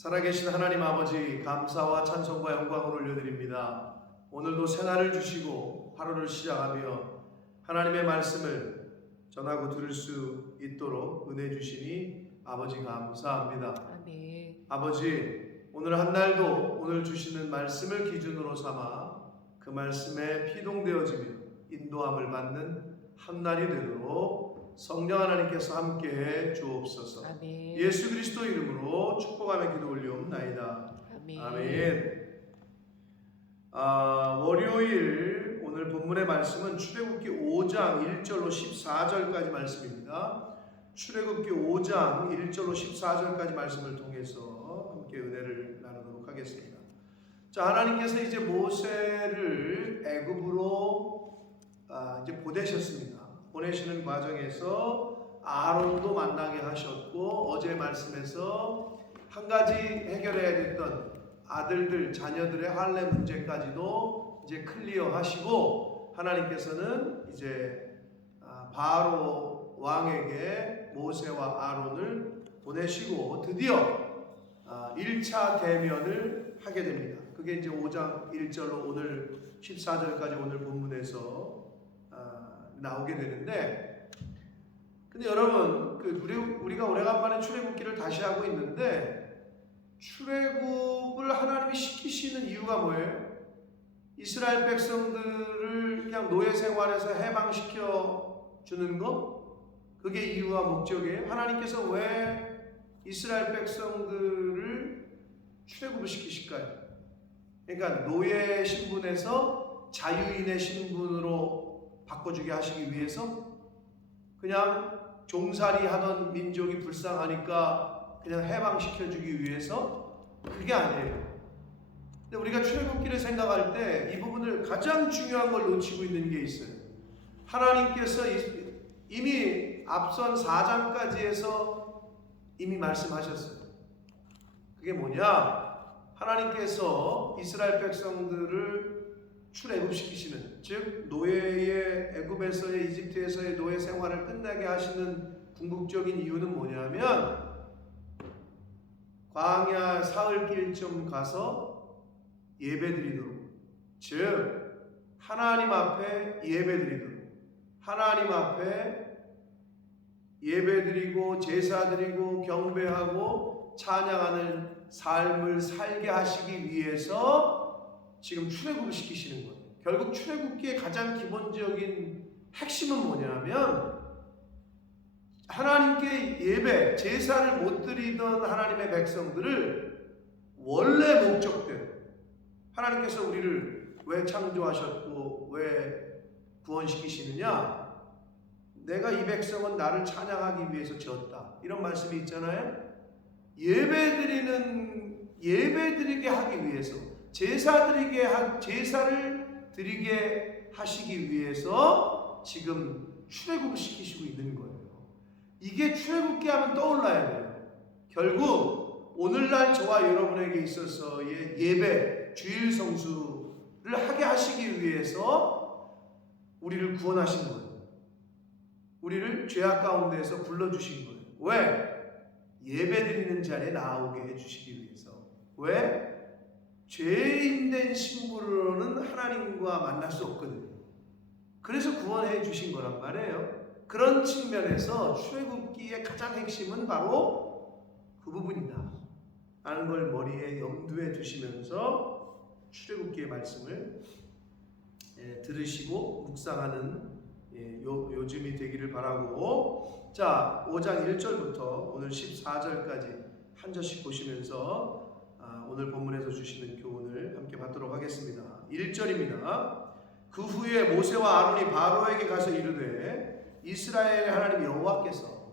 살아계신 하나님 아버지, 감사와 찬송과 영광을 올려드립니다. 오늘도 새날을 주시고 하루를 시작하며 하나님의 말씀을 전하고 들을 수 있도록 은혜 주시니 아버지 감사합니다. 아멘. 아버지, 오늘 한 날도 오늘 주시는 말씀을 기준으로 삼아 그 말씀에 피동되어지며 인도함을 받는 한 날이 되도록 성령 하나님께서 함께해 주옵소서. 아멘. 예수 그리스도 이름으로 축복하며 기도 올리옵나이다. 아멘. 아멘. 월요일 오늘 본문의 말씀은 출애굽기 5장 1절로 14절까지 말씀입니다. 출애굽기 5장 1절로 14절까지 말씀을 통해서 함께 은혜를 나누도록 하겠습니다. 자, 하나님께서 이제 모세를 애굽으로 이제 보내셨습니다. 보내시는 과정에서 아론도 만나게 하셨고, 어제 말씀에서 한 가지 해결해야 됐던 아들들, 자녀들의 할례 문제까지도 이제 클리어하시고, 하나님께서는 이제 바로 왕에게 모세와 아론을 보내시고 드디어 1차 대면을 하게 됩니다. 그게 이제 5장 1절로 오늘 14절까지 오늘 본문에서 나오게 되는데, 근데 여러분, 우리가 오래간만에 출애굽기를 다시 하고 있는데, 출애굽을 하나님이 시키시는 이유가 뭐예요? 이스라엘 백성들을 그냥 노예 생활에서 해방시켜 주는 거? 그게 이유와 목적이에요. 하나님께서 왜 이스라엘 백성들을 출애굽을 시키실까요? 그러니까 노예 신분에서 자유인의 신분으로 바꿔주게 하시기 위해서? 그냥 종살이 하던 민족이 불쌍하니까 그냥 해방시켜주기 위해서? 그게 아니에요. 근데 우리가 출애굽기를 생각할 때 이 부분을 가장 중요한 걸 놓치고 있는 게 있어요. 하나님께서 이미 앞선 4장까지 해서 이미 말씀하셨어요. 그게 뭐냐? 하나님께서 이스라엘 백성들을 출애굽시키시는, 즉 노예의 애굽에서의 이집트에서의 노예 생활을 끝나게 하시는 궁극적인 이유는 뭐냐면, 광야 사흘길쯤 가서 예배드리도록, 즉 하나님 앞에 예배드리도록, 하나님 앞에 예배드리고 제사드리고 경배하고 찬양하는 삶을 살게 하시기 위해서 지금 출애굽을 시키시는 거예요. 결국 출애굽기의 가장 기본적인 핵심은 뭐냐면, 하나님께 예배, 제사를 못 드리던 하나님의 백성들을 원래 목적대로, 하나님께서 우리를 왜 창조하셨고 왜 구원시키시느냐? 내가 이 백성은 나를 찬양하기 위해서 지었다, 이런 말씀이 있잖아요. 예배드리게 하기 위해서, 제사를 드리게 하시기 위해서 지금 출애굽을 시키시고 있는 거예요. 이게 출애굽기 하면 떠올라야 돼요. 결국 오늘날 저와 여러분에게 있어서의 예배, 주일 성수를 하게 하시기 위해서 우리를 구원하신 거예요. 우리를 죄악 가운데에서 불러주신 거예요. 왜? 예배드리는 자리에 나오게 해주시기 위해서. 왜? 죄인된 신분으로는 하나님과 만날 수 없거든요. 그래서 구원해 주신 거란 말이에요. 그런 측면에서 출애굽기의 가장 핵심은 바로 그 부분이다 라는 걸 머리에 염두에 두시면서 출애굽기의 말씀을 들으시고 묵상하는 요즘이 되기를 바라고, 자, 5장 1절부터 오늘 14절까지 한 절씩 보시면서 오늘 본문에서 주시는 교훈을 함께 받도록 하겠습니다. 1절입니다. 그 후에 모세와 아론이 바로에게 가서 이르되, 이스라엘의 하나님 여호와께서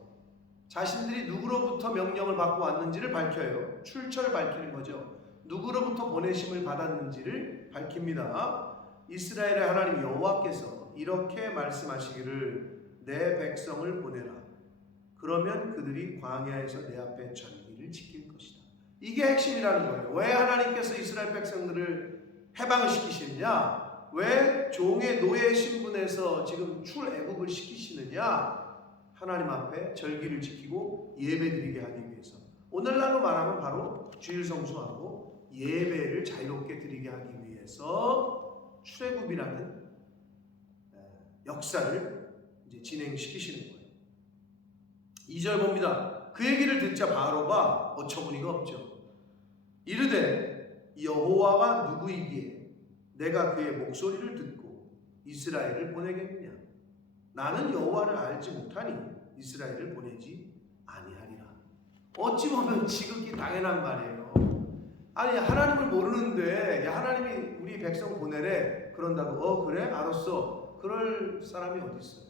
자신들이 누구로부터 명령을 받고 왔는지를 밝혀요. 출처를 밝히는 거죠. 누구로부터 보내심을 받았는지를 밝힙니다. 이스라엘의 하나님 여호와께서 이렇게 말씀하시기를, 내 백성을 보내라. 그러면 그들이 광야에서 내 앞에 절기를 지킬 것이다. 이게 핵심이라는 거예요. 왜 하나님께서 이스라엘 백성들을 해방을 시키시느냐? 왜 종의 노예 신분에서 지금 출애굽을 시키시느냐? 하나님 앞에 절기를 지키고 예배드리게 하기 위해서. 오늘 오늘날로 말하면 바로 주일 성수하고 예배를 자유롭게 드리게 하기 위해서 출애굽이라는 역사를 이제 진행시키시는 거예요. 2절 봅니다. 그 얘기를 듣자 바로가 어처구니가 없죠. 이르되 여호와가 누구이기에 내가 그의 목소리를 듣고 이스라엘을 보내겠느냐? 나는 여호와를 알지 못하니 이스라엘을 보내지 아니하리라. 어찌 보면 지극히 당연한 말이에요. 아니 하나님을 모르는데 야, 하나님이 우리 백성 보내래 그런다고 그래? 알았어. 그럴 사람이 어디 있어요?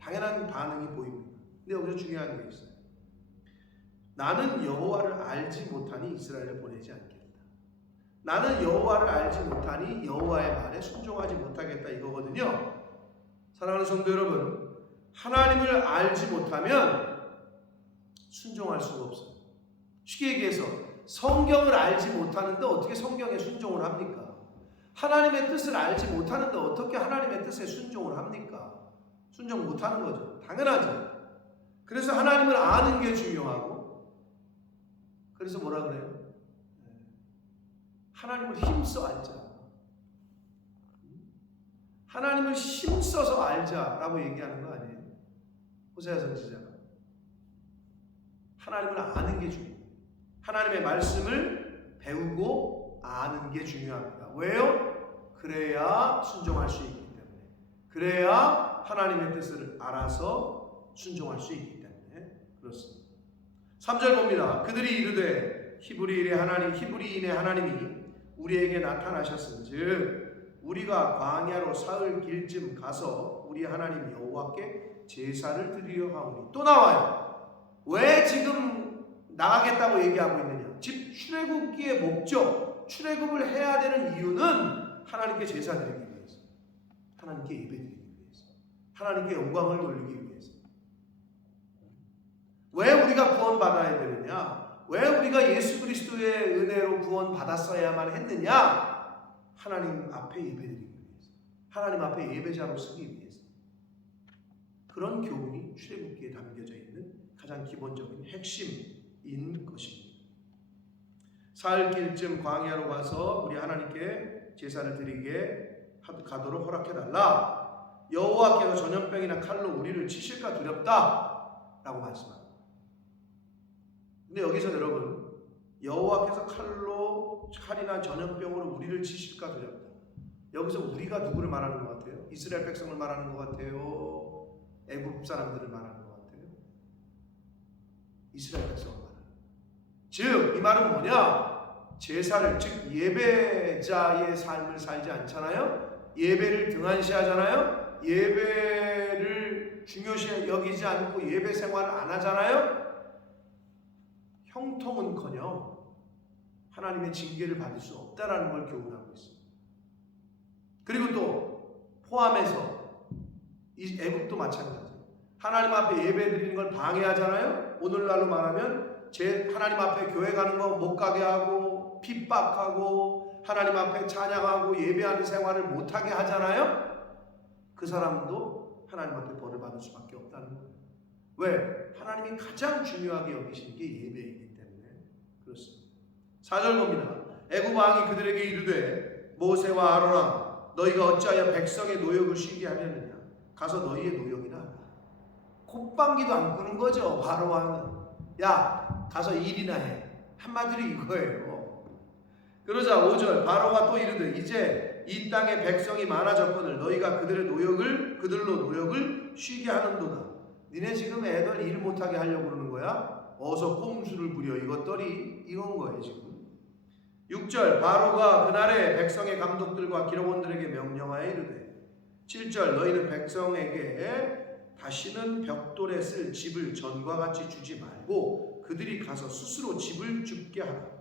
당연한 반응이 보입니다. 근데 여기서 중요한 게 있어요. 나는 여호와를 알지 못하니 이스라엘을 보내지 않겠다. 나는 여호와를 알지 못하니 여호와의 말에 순종하지 못하겠다 이거거든요. 사랑하는 성도 여러분, 하나님을 알지 못하면 순종할 수가 없어요. 쉽게 얘기해서 성경을 알지 못하는데 어떻게 성경에 순종을 합니까? 하나님의 뜻을 알지 못하는데 어떻게 하나님의 뜻에 순종을 합니까? 순종 못하는 거죠. 당연하죠. 그래서 하나님을 아는 게 중요하고, 그래서 뭐라 그래요? 하나님을 힘써 알자. 하나님을 힘써서 알자라고 얘기하는 거 아니에요? 호세아 선지자가. 하나님을 아는 게 중요해요. 하나님의 말씀을 배우고 아는 게 중요합니다. 왜요? 그래야 순종할 수 있기 때문에. 그래야 하나님의 뜻을 알아서 순종할 수 있기 때문에 그렇습니다. 3절 봅니다. 그들이 이르되 히브리인의 하나님이 우리에게 나타나셨은즉 우리가 광야로 사흘 길쯤 가서 우리 하나님 여호와께 제사를 드리려 하오니. 또 나와요. 왜 지금 나가겠다고 얘기하고 있느냐? 즉 출애굽기의 목적, 출애굽을 해야 되는 이유는 하나님께 제사 드리기 위해서, 하나님께 예배 드리기 위해서, 하나님께 영광을 돌리기 위해서. 왜 우리가 구원받아야 되느냐? 왜 우리가 예수 그리스도의 은혜로 구원받았어야만 했느냐? 하나님 앞에 예배드리기 위해서, 하나님 앞에 예배자로 서기 위해서. 그런 교훈이 출애굽기에 담겨져 있는 가장 기본적인 핵심인 것입니다. 사흘 길쯤 광야로 가서 우리 하나님께 제사를 드리게 가도록 허락해달라. 여호와께서 전염병이나 칼로 우리를 치실까 두렵다 라고 말씀합니다. 근데 여기서 여러분, 여호와께서 칼이나 전염병으로 우리를 치실까 두렵다. 여기서 우리가 누구를 말하는 것 같아요? 이스라엘 백성을 말하는 것 같아요? 애굽 사람들을 말하는 것 같아요? 이스라엘 백성을 말하는. 즉 이 말은 뭐냐? 제사를, 즉 예배자의 삶을 살지 않잖아요. 예배를 등한시하잖아요. 예배를 중요시 여기지 않고 예배 생활을 안 하잖아요. 형통은커녕 하나님의 징계를 받을 수 없다라는 걸 교훈하고 있습니다. 그리고 또 포함해서 이 애굽도 마찬가지예요. 하나님 앞에 예배 드리는 걸 방해하잖아요. 오늘날로 말하면 하나님 앞에 교회 가는 거 못 가게 하고 핍박하고 하나님 앞에 찬양하고 예배하는 생활을 못하게 하잖아요. 그 사람도 하나님 앞에 벌을 받을 수밖에 없다는 거예요. 왜? 하나님이 가장 중요하게 여기시는 게 예배이기 때문에 그렇습니다. 4절 봅니다. 애굽 왕이 그들에게 이르되 모세와 아론아 너희가 어찌하여 백성의 노역을 쉬게 하려느냐? 가서 너희의 노역이나 하라. 콧방귀도 안 끄는 거죠. 바로 왕은. 야 가서 일이나 해. 한마디로 이거예요. 그러자 5절 바로가 또 이르되 이제 이 땅에 백성이 많아졌거늘 너희가 그들로 노역을 쉬게 하는도다. 니네 지금 애들 일 못하게 하려고 그러는 거야? 어서 꼼수를 부려 이것들이 이건 거예요 지금. 6절 바로가 그날에 백성의 감독들과 기록원들에게 명령하여 이르되 7절 너희는 백성에게 다시는 벽돌에 쓸 집을 전과 같이 주지 말고 그들이 가서 스스로 집을 줍게 하라.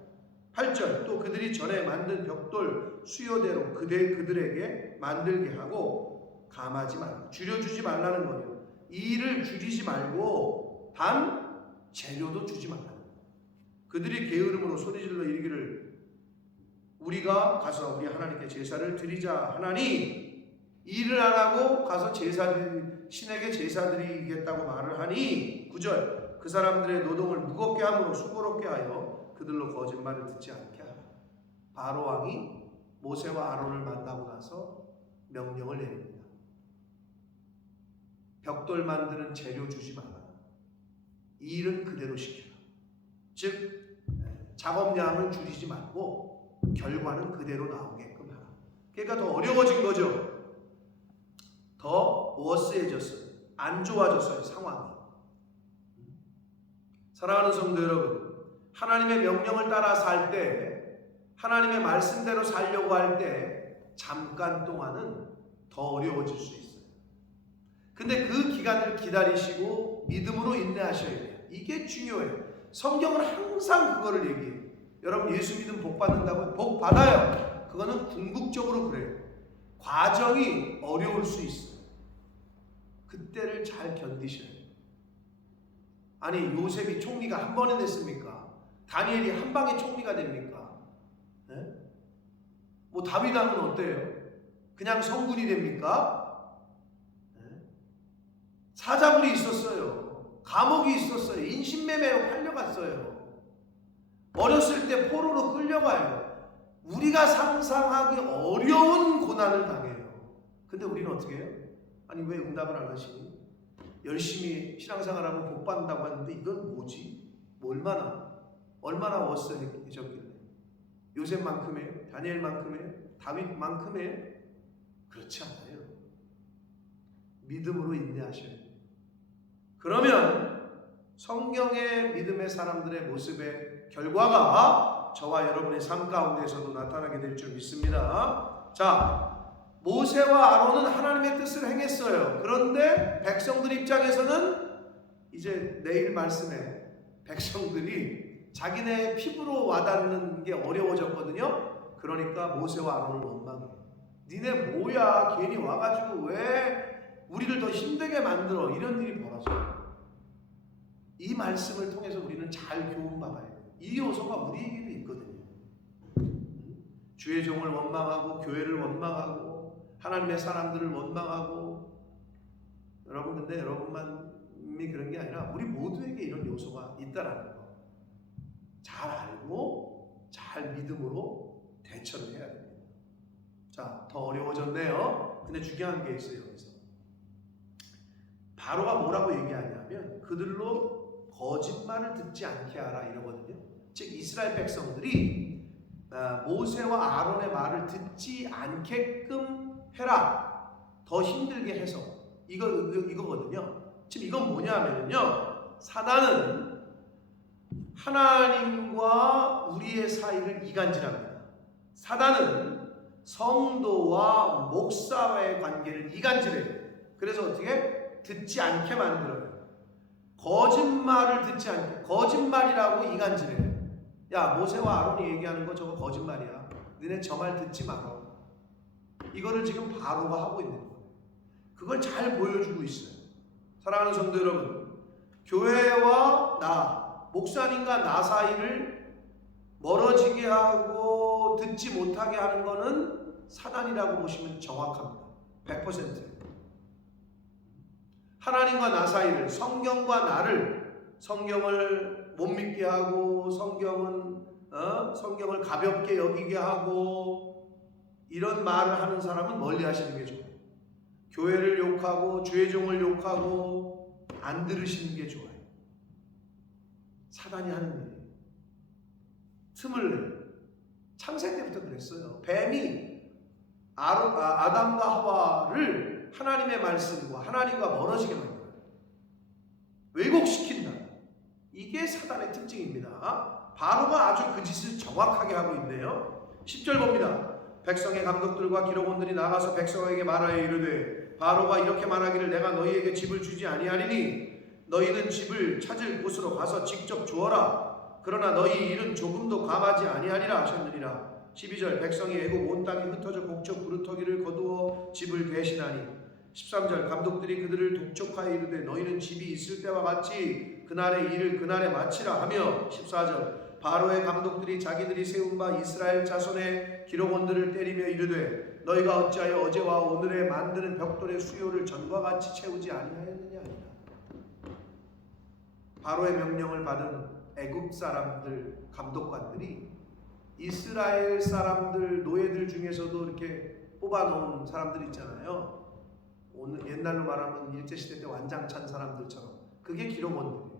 8절 또 그들이 전에 만든 벽돌 수요대로 그들에게 만들게 하고 감하지 말고 줄여주지 말라는 거예요. 이 일을 줄이지 말고 단 재료도 주지 말라는 거예요. 그들이 게으름으로 소리질러 이르기를 우리가 가서 우리 하나님께 제사를 드리자 하나니 일을 안 하고 가서 신에게 제사 드리겠다고 말을 하니 9절 그 사람들의 노동을 무겁게 함으로 수고롭게 하여 그들로 거짓말을 듣지 않게 하라. 바로 왕이 모세와 아론을 만나고 나서 명령을 내립니다. 벽돌 만드는 재료 주지 마라. 이 일은 그대로 시켜라. 즉 작업량을 줄이지 말고 결과는 그대로 나오게끔 하라. 그러니까 더 어려워진 거죠. 더 워스해졌어요. 안 좋아졌어요, 상황이. 사랑하는 성도 여러분, 하나님의 명령을 따라 살 때, 하나님의 말씀대로 살려고 할 때 잠깐 동안은 더 어려워질 수 있어요. 근데 그 기간을 기다리시고 믿음으로 인내하셔야 돼요. 이게 중요해요. 성경은 항상 그거를 얘기해요. 여러분 예수 믿으면 복 받는다고요? 복 받아요. 그거는 궁극적으로 그래요. 과정이 어려울 수 있어요. 그때를 잘 견디셔야 돼요. 아니 요셉이 총리가 한 번에 됐습니까? 다니엘이 한 방에 총리가 됩니까? 네? 뭐 다윗 왕은 어때요? 그냥 성군이 됩니까? 네? 사자굴이 있었어요. 감옥이 있었어요. 인신매매로 팔려갔어요. 어렸을 때 포로로 끌려가요. 우리가 상상하기 어려운 고난을 당해요. 근데 우리는 어떻게 해요? 아니 왜 응답을 안 하시니? 열심히 신앙생활하면 복 받는다고 하는데 이건 뭐지? 얼마나 워스해졌길래? 요셉만큼의, 다니엘만큼의, 다윗만큼의? 그렇지 않아요. 믿음으로 인내하셔야 돼요. 그러면 성경의 믿음의 사람들의 모습의 결과가 저와 여러분의 삶 가운데서도 나타나게 될 줄 믿습니다. 자, 모세와 아론은 하나님의 뜻을 행했어요. 그런데 백성들 입장에서는 이제 내일 말씀에 백성들이 자기네 피부로 와닿는 게 어려워졌거든요. 그러니까 모세와 아론을 원망해요. 니네 뭐야? 괜히 와가지고 왜 우리를 더 힘들게 만들어? 이런 일이 벌어져요. 이 말씀을 통해서 우리는 잘 교훈받아야 돼요. 이 요소가 우리에게도 있거든요. 주의 종을 원망하고 교회를 원망하고 하나님의 사람들을 원망하고 여러분 근데 여러분만이 그런 게 아니라 우리 모두에게 이런 요소가 있다라는 거 잘 알고 잘 믿음으로 대처를 해야 됩니다. 자, 더 어려워졌네요. 근데 중요한 게 있어요. 여기서 바로가 뭐라고 얘기하냐면 그들로 거짓말을 듣지 않게 하라 이러거든요. 즉 이스라엘 백성들이 모세와 아론의 말을 듣지 않게끔 해라. 더 힘들게 해서 이거거든요. 지금 이건 뭐냐면요. 사단은 하나님과 우리의 사이를 이간질합니다. 사단은 성도와 목사와의 관계를 이간질해요. 그래서 어떻게? 듣지 않게 만들어요. 거짓말을 듣지 않게. 거짓말이라고 이간질해요. 야, 모세와 아론이 얘기하는 거 저거 거짓말이야. 너네 저 말 듣지 마라. 이거를 지금 바로가 하고 있는 거예요. 그걸 잘 보여주고 있어요. 사랑하는 성도 여러분, 교회와 나, 목사님과 나 사이를 멀어지게 하고 듣지 못하게 하는 거는 사단이라고 보시면 정확합니다. 100%. 하나님과 나 사이를, 성경과 나를, 성경을 못 믿게 하고 성경을 가볍게 여기게 하고 이런 말을 하는 사람은 멀리 하시는 게 좋아요. 교회를 욕하고 주의 종을 욕하고 안 들으시는 게 좋아요. 사단이 하는 일이에요. 틈을 내요. 창세 때부터 그랬어요. 뱀이 아담과 하와를 하나님의 말씀과 하나님과 멀어지게 만들어요. 왜곡시킨다. 이게 사단의 특징입니다. 바로가 아주 그 짓을 정확하게 하고 있네요. 10절 봅니다. 백성의 감독들과 기록원들이 나가서 백성에게 말하여 이르되 바로가 이렇게 말하기를 내가 너희에게 집을 주지 아니하리니 너희는 집을 찾을 곳으로 가서 직접 주어라. 그러나 너희 일은 조금도 감하지 아니하리라 하셨느니라. 12절 백성이 애굽 온 땅에 흩어져 곡적 부르터기를 거두어 집을 배신하니 13절 감독들이 그들을 독촉하여 이르되 너희는 집이 있을 때와 같이 그날의 일을 그날에 마치라 하며 14절 바로의 감독들이 자기들이 세운 바 이스라엘 자손의 기록원들을 때리며 이르되 너희가 어찌하여 어제와 오늘에 만드는 벽돌의 수요를 전과 같이 채우지 아니하였느냐 하니라. 바로의 명령을 받은 애굽 사람들, 감독관들이 이스라엘 사람들, 노예들 중에서도 이렇게 뽑아놓은 사람들 있잖아요. 오늘 옛날로 말하면 일제시대 때 완장찬 사람들처럼. 그게 기록원들이에요.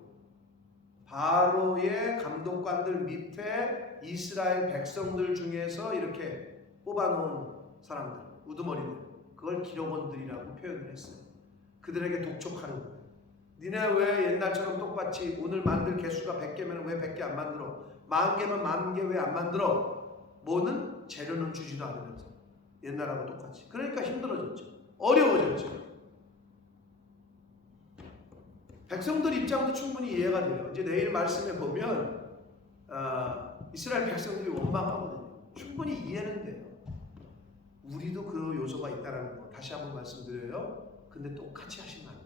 바로의 감독관들 밑에 이스라엘 백성들 중에서 이렇게 뽑아놓은 사람들, 우두머리들, 그걸 기록원들이라고 표현을 했어요. 그들에게 독촉하는 거예요. 니네 왜 옛날처럼 똑같이 오늘 만들 개수가 100개면 왜 100개 안 만들어? 10,000개면 10,000개 왜 안 만들어? 뭐는 재료는 주지도 않으면서 옛날하고 똑같이. 그러니까 힘들어졌죠. 어려워졌죠. 백성들 입장도 충분히 이해가 돼요. 이제 내일 말씀에 보면 이스라엘 백성들이 원망하거든요. 충분히 이해는 돼요. 우리도 그 요소가 있다는 거 다시 한번 말씀드려요. 근데 똑같이 하시면 안 돼요.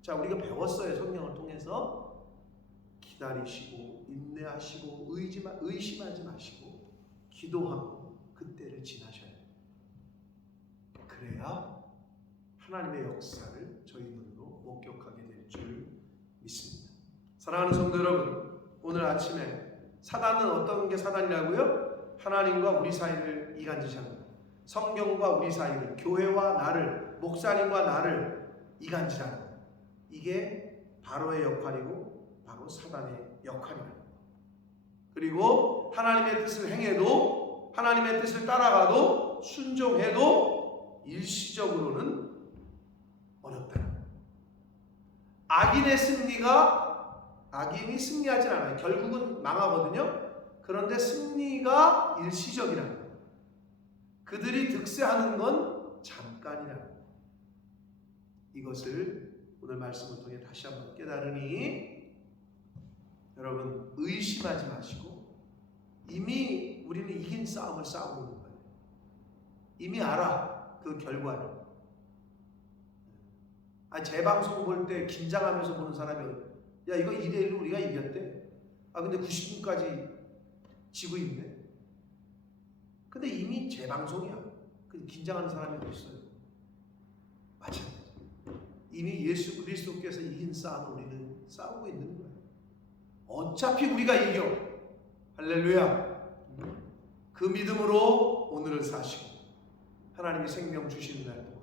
자, 우리가 배웠어요. 성경을 통해서. 기다리시고 인내하시고 의심하지 마시고 기도하고 그때를 지나셔야 돼요. 그래야 하나님의 역사를 저희 눈으로 목격하게 될 줄 믿습니다. 사랑하는 성도 여러분, 오늘 아침에 사단은 어떤 게 사단이라고요? 하나님과 우리 사이를 이간질하는 거예요. 성경과 우리 사이를, 교회와 나를, 목사님과 나를 이간질하는 거예요. 이게 바로의 역할이고 바로 사단의 역할이라는 거예요. 그리고 하나님의 뜻을 행해도, 하나님의 뜻을 따라가도, 순종해도 일시적으로는 어렵다. 악인의 승리가, 악인이 승리하진 않아요. 결국은 망하거든요. 그런데 승리가 일시적이라는 거예요. 그들이 득세하는 건 잠깐이라는 거예요. 이것을 오늘 말씀을 통해 다시 한번 깨달으니 여러분 의심하지 마시고 이미 우리는 이긴 싸움을 싸우고 있는 거예요. 이미 알아 그 결과를. 재방송 볼 때 긴장하면서 보는 사람이 야 이거 2대1로 우리가 이겼대. 근데 90분까지 지고 있네. 근데 이미 재방송이야. 긴장하는 사람이 어디 있어요? 마찬가지. 이미 예수 그리스도께서 이긴 싸움을 우리는 싸우고 있는 거예요. 어차피 우리가 이겨. 할렐루야. 그 믿음으로 오늘을 사시고 하나님이 생명 주시는 날 동안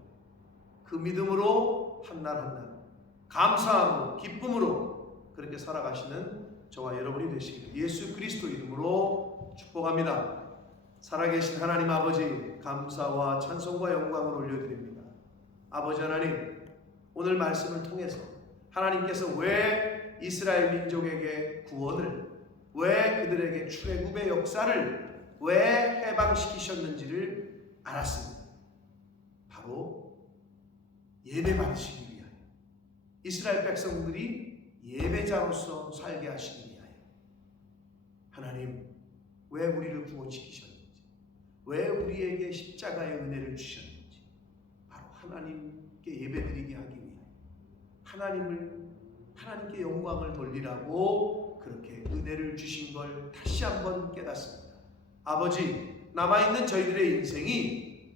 그 믿음으로 한 날 한 날 감사함으로 기쁨으로 그렇게 살아가시는 저와 여러분이 되시기를 예수 그리스도 이름으로 축복합니다. 살아계신 하나님 아버지, 감사와 찬송과 영광을 올려드립니다. 아버지 하나님, 오늘 말씀을 통해서 하나님께서 왜 이스라엘 민족에게 구원을, 왜 그들에게 출애굽의 역사를 왜 해방시키셨는지를 알았습니다. 바로 예배 받으시기 위하여, 이스라엘 백성들이 예배자로서 살게 하시기 위하여. 하나님, 왜 우리를 구원시키셨는지, 왜 우리에게 십자가의 은혜를 주셨는지, 바로 하나님께 예배드리게 하기 위하여, 하나님께 영광을 돌리라고 그렇게 은혜를 주신 걸 다시 한번 깨닫습니다. 아버지, 남아있는 저희들의 인생이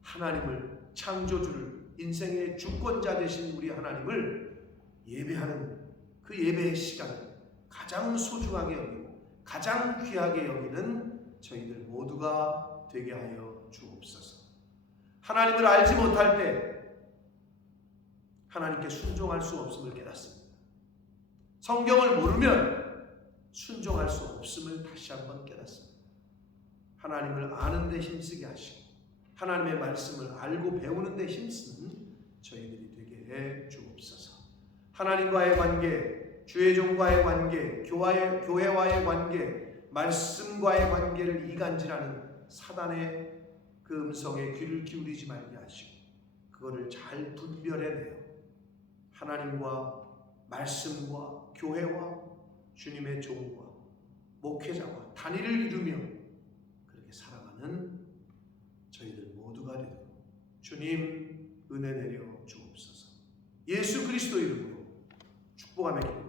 하나님을, 창조주를, 인생의 주권자 되신 우리 하나님을 예배하는 그 예배의 시간을 가장 소중하게 여기고 가장 귀하게 여기는 저희들 모두가 되게 하여 주옵소서. 하나님을 알지 못할 때 하나님께 순종할 수 없음을 깨닫습니다. 성경을 모르면 순종할 수 없음을 다시 한번 깨닫습니다. 하나님을 아는 데 힘쓰게 하시고 하나님의 말씀을 알고 배우는 데 힘쓰는 저희들이 되게 해 주옵소서. 하나님과의 관계, 주의 종과의 관계, 교회와의 관계, 말씀과의 관계를 이간질하는 사단의 그 음성에 귀를 기울이지 말게 하시고 그거를 잘 분별해내요. 하나님과 말씀과 교회와 주님의 종과 목회자와 단일을 이루며 그렇게 살아가는 저희들 모두가 되도록 주님 은혜 내려 주옵소서. 예수 그리스도 이름으로 축복하며